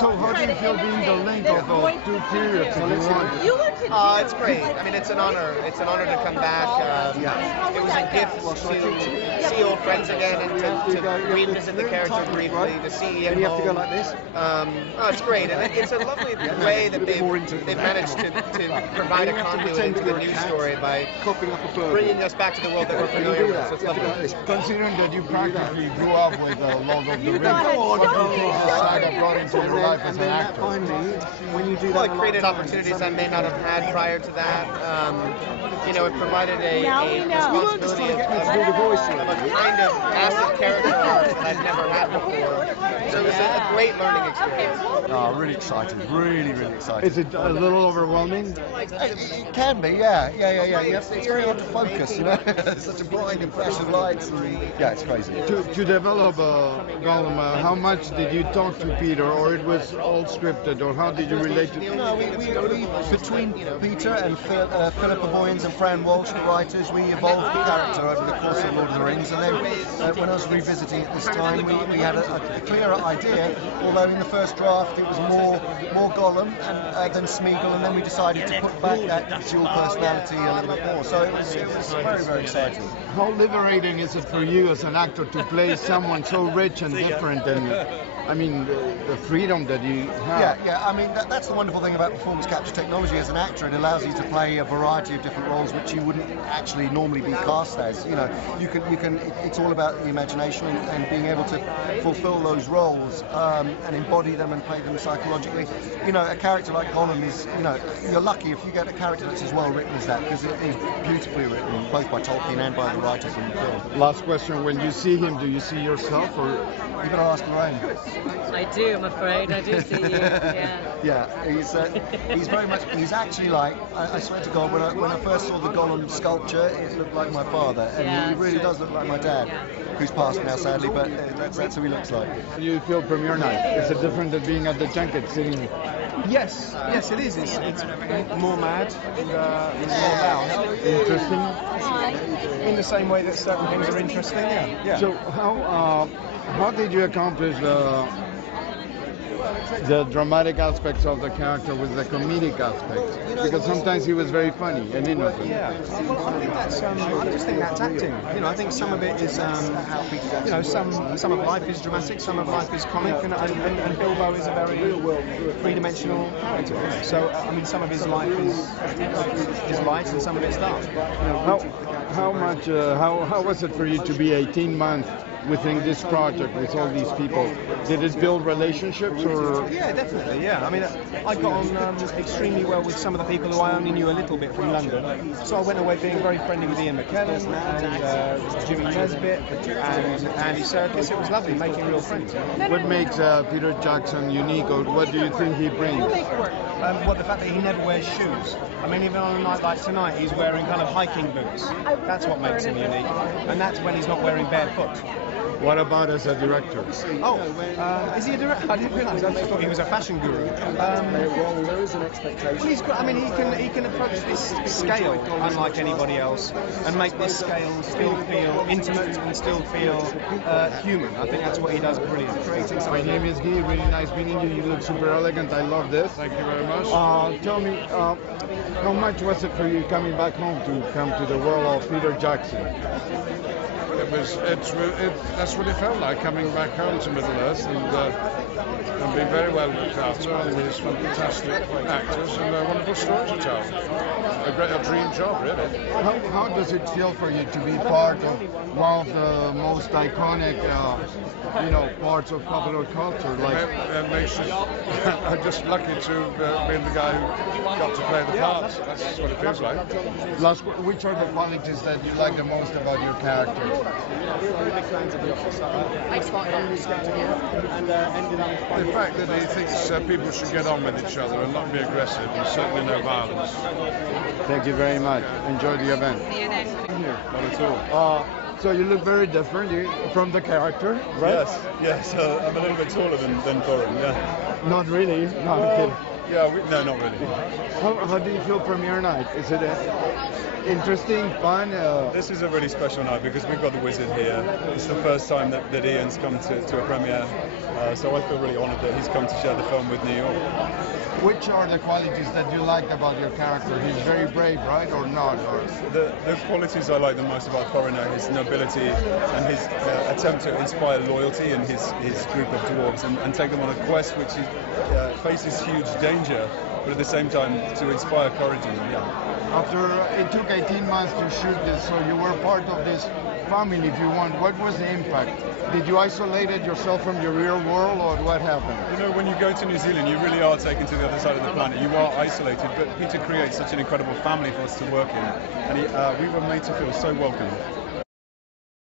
So how do you feel being the link of two periods of your life? It's great. I mean, it's an honor. It's an honor to come back. It was a gift to see old friends again and to revisit the character briefly, to see him home. It's great, and it's a lovely way that they've managed to provide a conduit into the news story by bringing us back to the world that we're familiar with. So it's lovely. Considering that you practically grew up with Lord of the Rings, what do you think this saga brought into your life as an actor? Well, it created opportunities I may not have had prior to that. It provided a responsibility of a kind of massive character arc that I've never had before. So it was a great learning experience. Really excited, really excited. Is it a little overwhelming? It can be, yeah. It's very hard to focus, Such a bright and flash of lights. Yeah, it's crazy. To develop Gollum, how much did you talk to Peter, or it was all scripted, or how did you relate to? No, we between Peter and Philippa Boyens and Fran Walsh, the writers, we evolved the character over the course of Lord of the Rings, and then when I was revisiting it this time, we had a clearer idea. Although in the first draft it was more Gollum than Smeagol, and then we decided to put back that dual personality a little bit more. So it was very exciting. How liberating is it for you as an actor to play someone so rich and different, and the freedom that you have? Yeah. I mean, that's the wonderful thing about performance capture technology. As an actor, it allows you to play a variety of different roles which you wouldn't actually normally be cast as. You can. It's all about the imagination and being able to fulfill those roles and embody them and play them psychologically. A character like Gollum is, you're lucky if you get a character that's as well written as that, because it is beautifully written, both by Tolkien and by the writers in the film. Last question: when you see him, do you see yourself, or you're going to ask Lorraine? I do, I'm afraid. I do see you. Yeah. He's very much. He's actually like. I swear to God, when I first saw the Gollum sculpture, it looked like my father, and he really does look like my dad, who's passed now sadly. But that's who he looks like. You feel premiere night? Is it different than being at the junket sitting? Yes, it is. It's more mad and more loud. Interesting. In the same way that certain things are interesting. Yeah. So how did you accomplish the dramatic aspects of the character with the comedic aspects? Because sometimes he was very funny and innocent. Yeah. Well, I think that's. I just think that's acting. I think some of it is. Some of life is dramatic, some of life is comic, and Bilbo is a very three-dimensional character. So some of his life is light and some of it's dark. How was it for you to be 18 months within this project with all these people? Did it build relationships, or? Yeah, definitely. Yeah, I got on extremely well with some of the people who I only knew a little bit from London. So I went away being very friendly with Ian McKellen and Jimmy Nesbitt and Andy Serkis. It was lovely making real friends. What makes Peter Jackson unique, or what do you think he brings? The fact that he never wears shoes. Even on a night like tonight, he's wearing kind of hiking boots. That's what makes him unique, and that's when he's not wearing barefoot. What about as a director? Is he a director? I didn't realise. I just thought he was a fashion guru. There is an expectation. Well, he's got. He can approach this scale unlike anybody else, and make this scale still feel intimate and still feel human. I think that's what he does brilliant. My name is Guy. Really nice meeting you. You look super elegant. I love this. Thank you very much. Tell me, how much was it for you coming back home to come to the world of Peter Jackson? That's what it felt like, coming back home to Middle Earth and being very well looked after, and these fantastic actors and a wonderful story to tell. A dream job, really. How does it feel for you to be part of one of the most iconic, parts of popular culture? It makes you. I'm just lucky to be the guy who got to play the part. That's what it feels like. Which are the qualities that you like the most about your character? I started on this and ended up. The fact that he thinks people should get on with each other and not be aggressive, and certainly no violence. Thank you very much. Enjoy the event. Not at all. So you look very different from the character, right? Yes. I'm a little bit taller than Thorin, yeah. Not really. No, I'm kidding. Yeah, no, not really. How do you feel premiere night? Is it interesting, fun? This is a really special night because we've got the Wizard here. It's the first time that Ian's come to a premiere, so I feel really honoured that he's come to share the film with New York. Which are the qualities that you liked about your character? He's very brave, right, or not? Or? The qualities I like the most about Foreigner, his nobility and his attempt to inspire loyalty in his group of dwarves and take them on a quest which faces huge danger, but at the same time to inspire courage in them. Yeah. It took 18 months to shoot this, so you were part of this family, if you want. What was the impact? Did you isolate yourself from your real world, or what happened? You know, when you go to New Zealand, you really are taken to the other side of the planet. You are isolated, but Peter creates such an incredible family for us to work in, and we were made to feel so welcome.